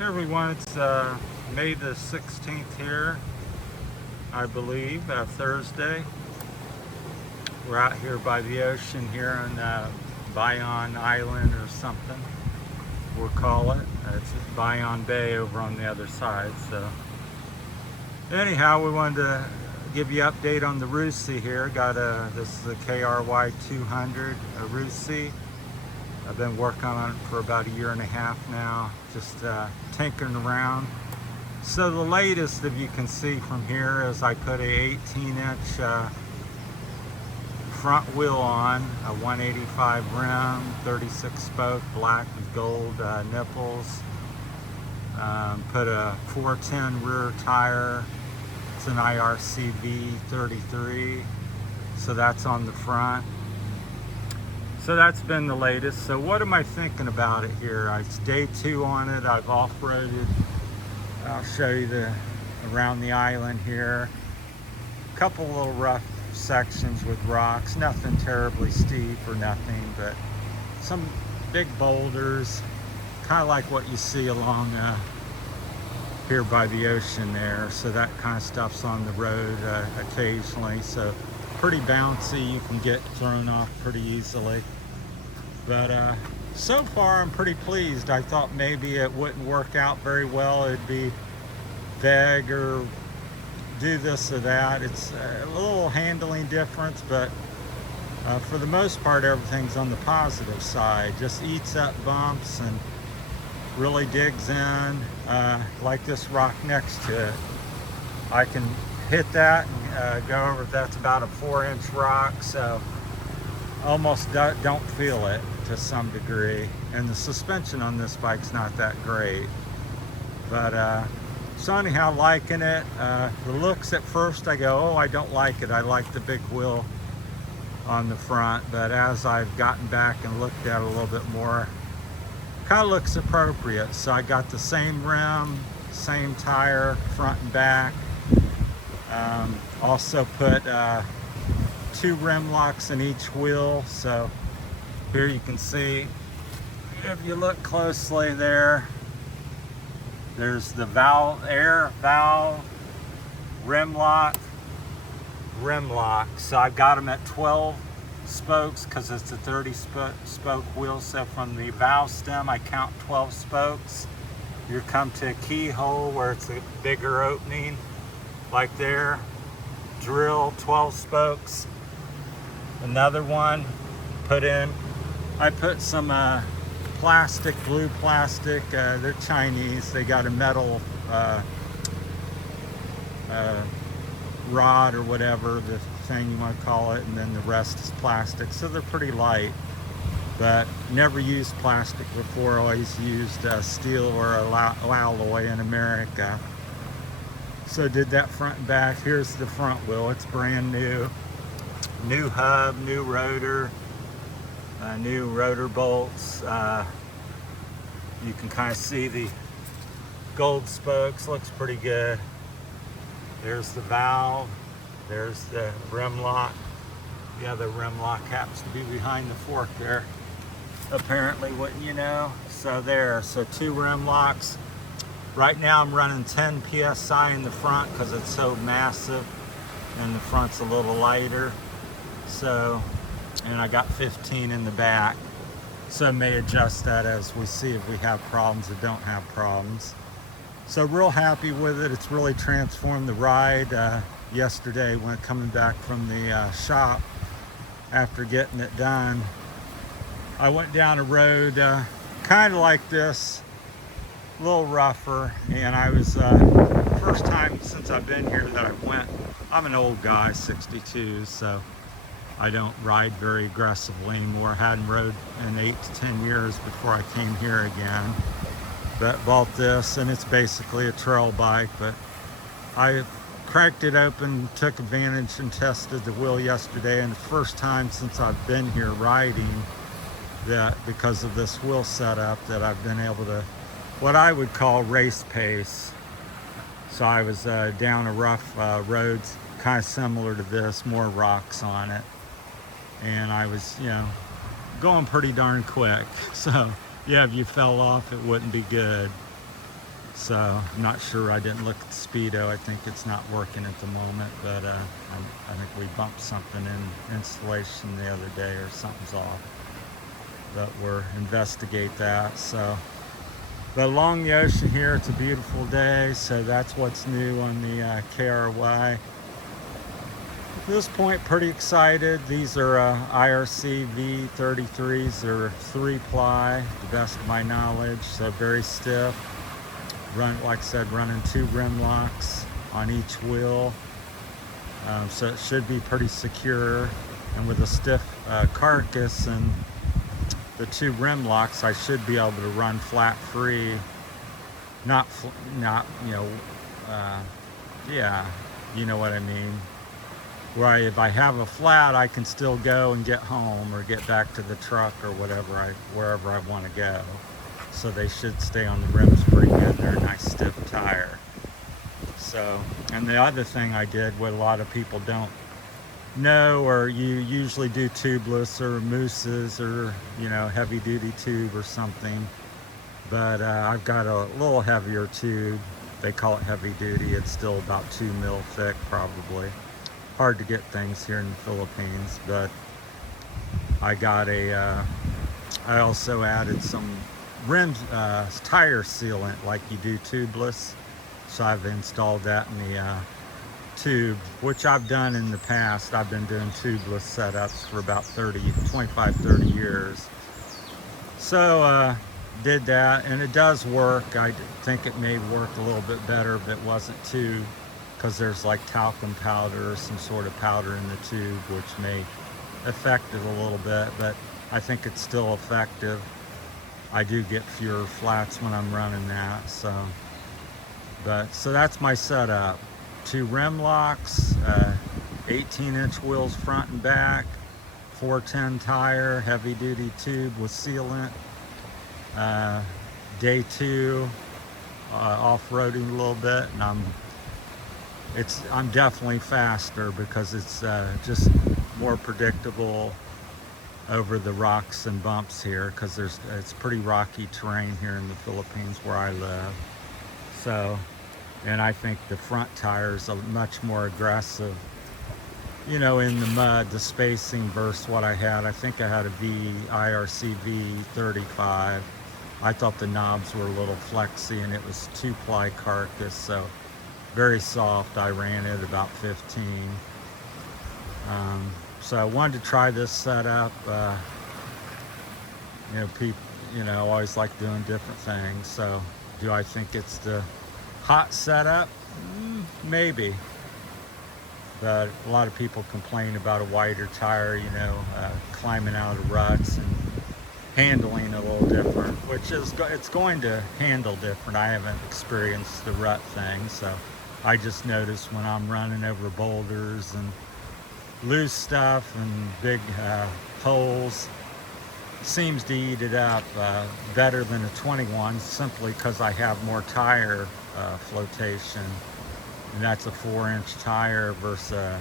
Hey everyone, it's May the 16th here, I believe, Thursday. We're out here by the ocean here on Bayon Island or something, we'll call it. It's Bayon Bay over on the other side. So anyhow, we wanted to give you an update on the Rusi here. This is a KRY 200 Rusi. I've been working on it for about a year and a half now, just tinkering around. So the latest, if you can see from here, is I put a 18-inch front wheel on, a 185 rim, 36 spoke, black with gold nipples. Put a 410 rear tire. It's an IRCV 33, so that's on the front. So that's been the latest. So what am I thinking about it here? It's day 2 on it. I've off-roaded. I'll show you around the island here. A couple little rough sections with rocks. Nothing terribly steep or nothing, but some big boulders, kind of like what you see along here by the ocean there. So that kind of stuff's on the road occasionally. So pretty bouncy, you can get thrown off pretty easily. But so far I'm pretty pleased. I thought maybe it wouldn't work out very well. It'd be vague or do this or that. It's a little handling difference, but for the most part everything's on the positive side. Just eats up bumps and really digs in, like this rock next to it. I can hit that and go over. That's about a 4-inch rock, so almost don't feel it to some degree. And the suspension on this bike's not that great, but so anyhow, liking it. The looks at first I go, oh, I don't like it. I like the big wheel on the front, but as I've gotten back and looked at it a little bit more, kind of looks appropriate. So I got the same rim, same tire, front and back. Also put 2 rim locks in each wheel. So here you can see, if you look closely there's the air valve, rim lock. So I've got them at 12 spokes because it's a 30 spoke wheel. So from the valve stem I count 12 spokes. You come to a keyhole where it's a bigger opening, like there, drill 12 spokes. Another one, I put some blue plastic, they're Chinese. They got a metal rod or whatever, the thing you want to call it, and then the rest is plastic. So they're pretty light, but never used plastic before. Always used steel or alloy in America. So did that front and back. Here's the front wheel. It's brand new. New hub, new rotor, new rotor bolts. You can kind of see the gold spokes. Looks pretty good. There's the valve. There's the rim lock. The other rim lock happens to be behind the fork there, apparently, wouldn't you know? So 2 rim locks. Right now I'm running 10 psi in the front because it's so massive, and the front's a little lighter. So, and I got 15 in the back. So I may adjust that as we see if we have problems or don't have problems. So real happy with it. It's really transformed the ride. Yesterday when coming back from the shop after getting it done, I went down a road kind of like this, a little rougher, and I was first time since I've been here that I went. I'm an old guy, 62, so I don't ride very aggressively anymore. Hadn't rode in 8 to 10 years before I came here again. But bought this, and it's basically a trail bike, but I cracked it open, took advantage and tested the wheel yesterday, and the first time since I've been here riding that, because of this wheel setup, that I've been able to, what I would call race pace. So I was down a rough road, kind of similar to this, more rocks on it. And I was, going pretty darn quick. So yeah, if you fell off, it wouldn't be good. So I'm not sure, I didn't look at the speedo. I think it's not working at the moment, but I think we bumped something in installation the other day or something's off. But we'll investigate that. So, but along the ocean here, it's a beautiful day. So that's what's new on the KRY. At this point, pretty excited. These are IRC V33s. They're 3-ply, to the best of my knowledge. So very stiff. Run, like I said, running 2 rim locks on each wheel. So it should be pretty secure. And with a stiff carcass and the 2 rim locks, I should be able to run flat free. Not you know, yeah, you know what I mean. Where if I have a flat, I can still go and get home or get back to the truck or wherever I want to go. So they should stay on the rims pretty good. They're a nice stiff tire. So, and the other thing I did, what a lot of people don't know, or you usually do tubeless or mooses or, you know, heavy duty tube or something. But I've got a little heavier tube. They call it heavy duty. It's still about 2 mil thick probably. Hard to get things here in the Philippines, but I got I also added some rim tire sealant like you do tubeless. So I've installed that in the tube, which I've done in the past. I've been doing tubeless setups for about 25, 30 years. So did that, and it does work. I think it may work a little bit better if it wasn't tube, because there's like talcum powder or some sort of powder in the tube, which may affect it a little bit, but I think it's still effective. I do get fewer flats when I'm running that. So that's my setup. 2 rim locks, 18-inch wheels front and back, 410 tire, heavy duty tube with sealant. Day 2, off-roading a little bit, and I'm definitely faster because it's just more predictable over the rocks and bumps here, because it's pretty rocky terrain here in the Philippines where I live. So, and I think the front tires are much more aggressive, you know, in the mud, the spacing versus what I had. I think I had a IRC V35. I thought the knobs were a little flexy, and it was 2-ply carcass, so very soft. I ran it about 15. So I wanted to try this setup. You know, people, you know, always like doing different things. So do I think it's the hot setup? Maybe. But a lot of people complain about a wider tire, you know, climbing out of ruts and handling a little different, which is, it's going to handle different. I haven't experienced the rut thing, so I just noticed when I'm running over boulders and loose stuff and big holes, seems to eat it up better than a 21, simply because I have more tire flotation, and that's a 4-inch tire versus a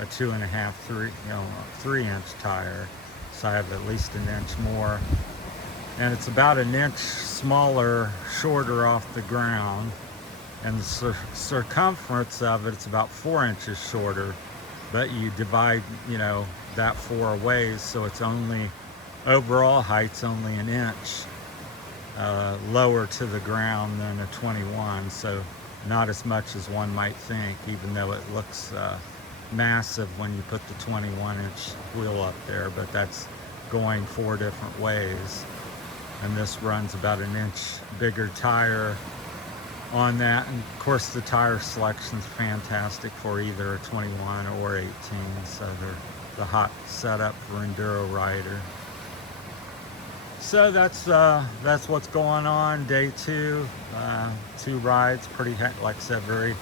2.5, 3-inch tire. So I have at least an inch more, and it's about an inch smaller, shorter off the ground, and the circumference of it's about 4 inches shorter. But you divide, you know, that 4 ways, so it's only, overall height's only an inch lower to the ground than a 21. So not as much as one might think, even though it looks massive when you put the 21-inch wheel up there, but that's going 4 different ways. And this runs about an inch bigger tire on that, and of course the tire selection's fantastic for either a 21 or 18, so they're the hot setup for enduro rider. So that's what's going on. Day 2, 2 rides, pretty, like I said, very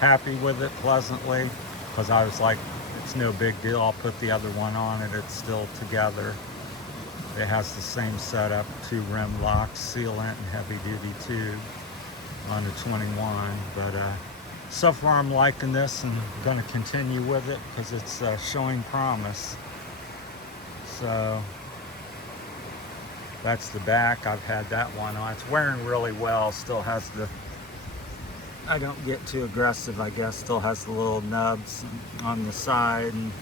happy with it, pleasantly, because I was like, it's no big deal, I'll put the other one on it, it's still together. It has the same setup, 2 rim locks, sealant, and heavy duty tube on the 21, but so far I'm liking this and going to continue with it because it's showing promise. So that's the back. I've had that one on. It's wearing really well. Still has the I don't get too aggressive, I guess. Still has the little nubs on the side, and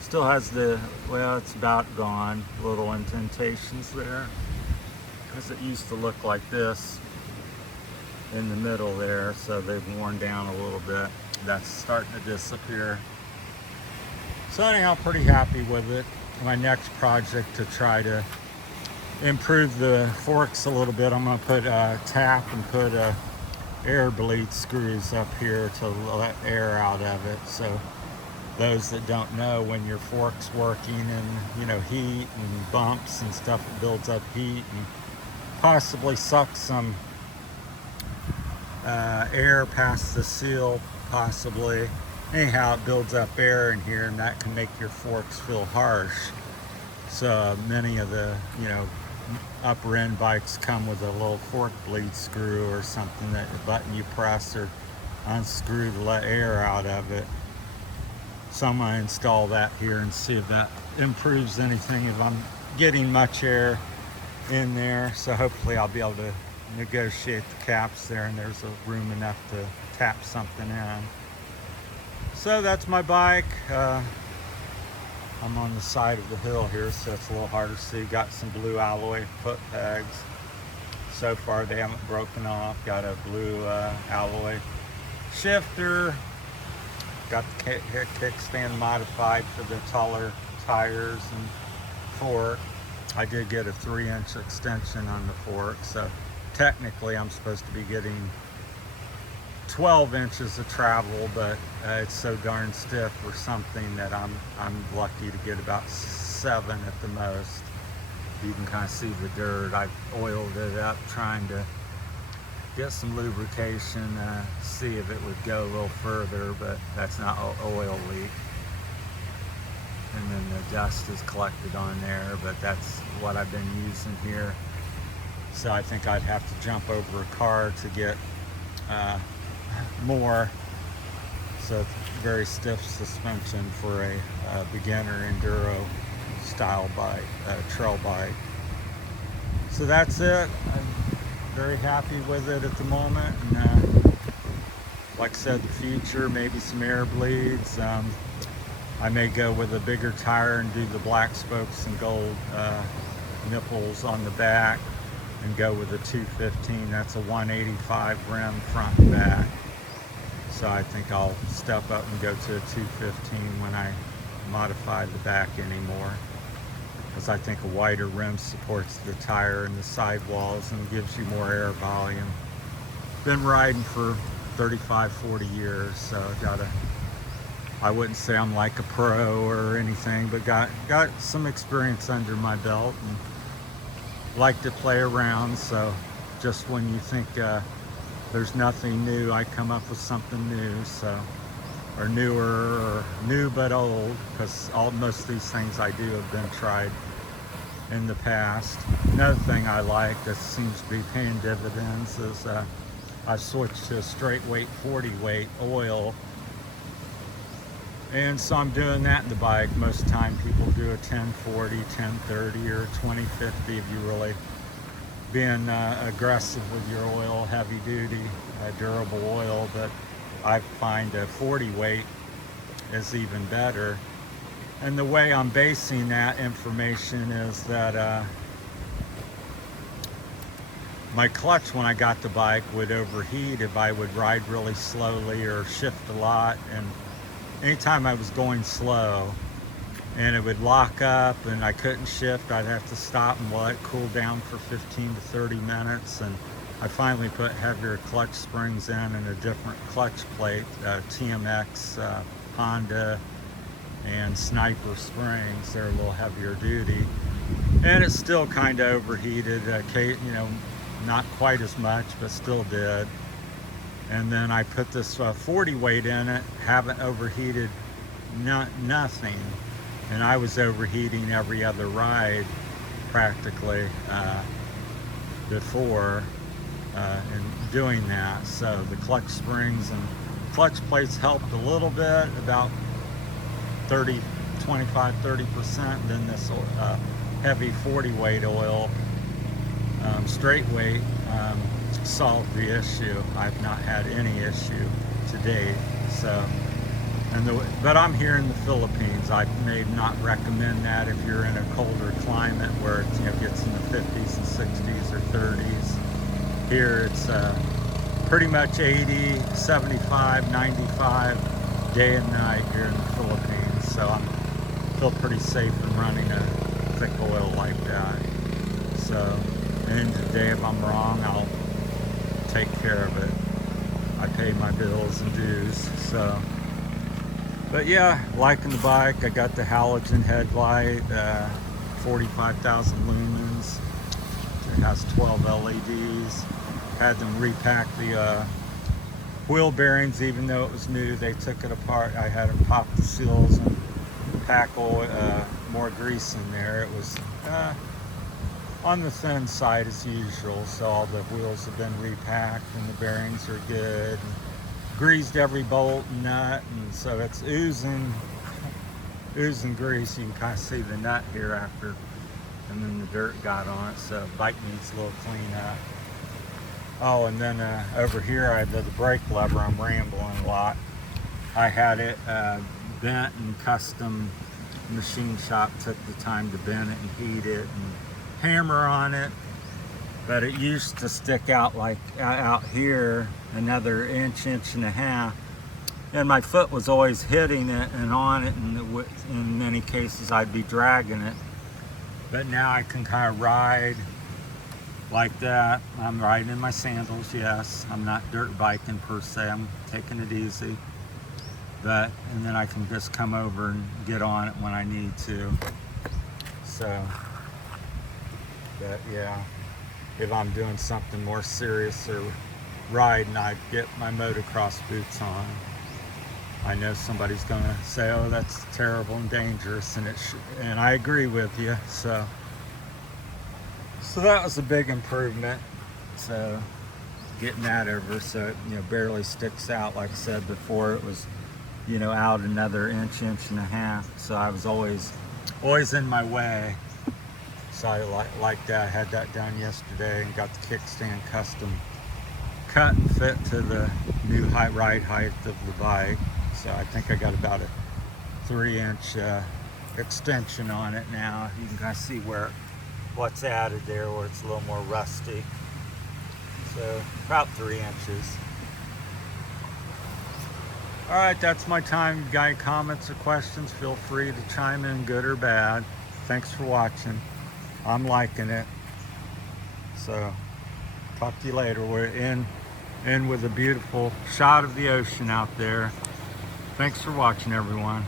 still has the, well, it's about gone, little indentations there, because it used to look like this in the middle there, so they've worn down a little bit. That's starting to disappear. So anyhow, pretty happy with it. My next project to try to improve the forks a little bit, I'm going to put a tap and put a air bleed screws up here to let air out of it. So those that don't know, when your fork's working and heat and bumps and stuff, it builds up heat and possibly sucks some air past the seal, possibly. Anyhow, it builds up air in here, and that can make your forks feel harsh. So many of the upper end bikes come with a little fork bleed screw or something, that button you press or unscrew to let air out of it. So I'm going to install that here and see if that improves anything, if I'm getting much air in there. So hopefully I'll be able to negotiate the caps there, and there's a room enough to tap something in. So that's my bike. I'm on the side of the hill here, so it's a little harder to see. Got some blue alloy foot pegs. So far they haven't broken off. Got a blue alloy shifter. Got the kickstand modified for the taller tires and fork. I did get a 3-inch extension on the fork, so technically I'm supposed to be getting 12 inches of travel, but it's so darn stiff or something that I'm lucky to get about 7 at the most. You can kind of see the dirt. I've oiled it up trying to get some lubrication, see if it would go a little further, but that's not oil leak. And then the dust is collected on there, but that's what I've been using here. So I think I'd have to jump over a car to get more. So it's very stiff suspension for a beginner enduro style bike, trail bike. So that's it. I'm very happy with it at the moment, and like I said, the future, maybe some air bleeds. I may go with a bigger tire and do the black spokes and gold nipples on the back, and go with a 215. That's a 185 rim front and back. So I think I'll step up and go to a 215 when I modify the back anymore, because I think a wider rim supports the tire and the sidewalls and gives you more air volume. Been riding for 35-40 years, so I wouldn't say I'm like a pro or anything, but got some experience under my belt and like to play around. So just when you think there's nothing new, I come up with something new, so, or newer, or new but old, because most of these things I do have been tried in the past. Another thing I like that seems to be paying dividends is I've switched to a straight weight 40 weight oil, and so I'm doing that in the bike. Most of the time people do a 1040, 1030, or 2050 if you really being aggressive with your oil, heavy duty, durable oil, but I find a 40 weight is even better. And the way I'm basing that information is that my clutch, when I got the bike, would overheat if I would ride really slowly or shift a lot, and anytime I was going slow and it would lock up and I couldn't shift, I'd have to stop and let it cool down for 15 to 30 minutes. And I finally put heavier clutch springs in and a different clutch plate, TMX, Honda, and Sniper springs. They're a little heavier duty. And it still kind of overheated, not quite as much, but still did. And then I put this 40 weight in it, haven't overheated nothing. And I was overheating every other ride practically before and doing that. So the clutch springs and clutch plates helped a little bit, about 25-30%. Then this heavy 40 weight oil, straight weight, solved the issue. I've not had any issue to date. So, but I'm here in the Philippines. I may not recommend that if you're in a colder climate where it gets in the 50s and 60s or 30s. Here it's pretty much 80, 75, 95 day and night here in the Philippines. So I feel pretty safe in running a thick oil like that. So, and today if I'm wrong, I'll take care of it. I pay my bills and dues. So, but yeah, liking the bike. I got the halogen headlight, 45,000 lumens. It has 12 LEDs. Had them repack the wheel bearings, even though it was new. They took it apart. I had them pop the seals and pack more grease in there. It was on the thin side as usual, so all the wheels have been repacked and the bearings are good. And greased every bolt and nut, and so it's oozing grease. You can kind of see the nut here after, and then the dirt got on it, so the bike needs a little cleanup. Oh, and then over here I had the brake lever. I'm rambling a lot. I had it bent and custom machine shop took the time to bend it and heat it and hammer on it, but it used to stick out like out here another inch and a half, and my foot was always hitting it and on it, and in many cases I'd be dragging it. But now I can kind of ride like that. I'm riding in my sandals, yes. I'm not dirt biking per se. I'm taking it easy. And then I can just come over and get on it when I need to. So, but yeah, if I'm doing something more serious or riding, I'd get my motocross boots on. I know somebody's gonna say, oh, that's terrible and dangerous, and I agree with you. So that was a big improvement. So getting that over, so it barely sticks out. Like I said before, it was out another inch and a half. So I was always in my way. So I like that. I had that done yesterday and got the kickstand custom cut and fit to the new ride height of the bike. So I think I got about a 3-inch extension on it now. You can kind of see what's added there, where it's a little more rusty. So about 3 inches. All right, that's my time. If you got any comments or questions, feel free to chime in, good or bad. Thanks for watching. I'm liking it. So talk to you later. We're in with a beautiful shot of the ocean out there. Thanks for watching, everyone.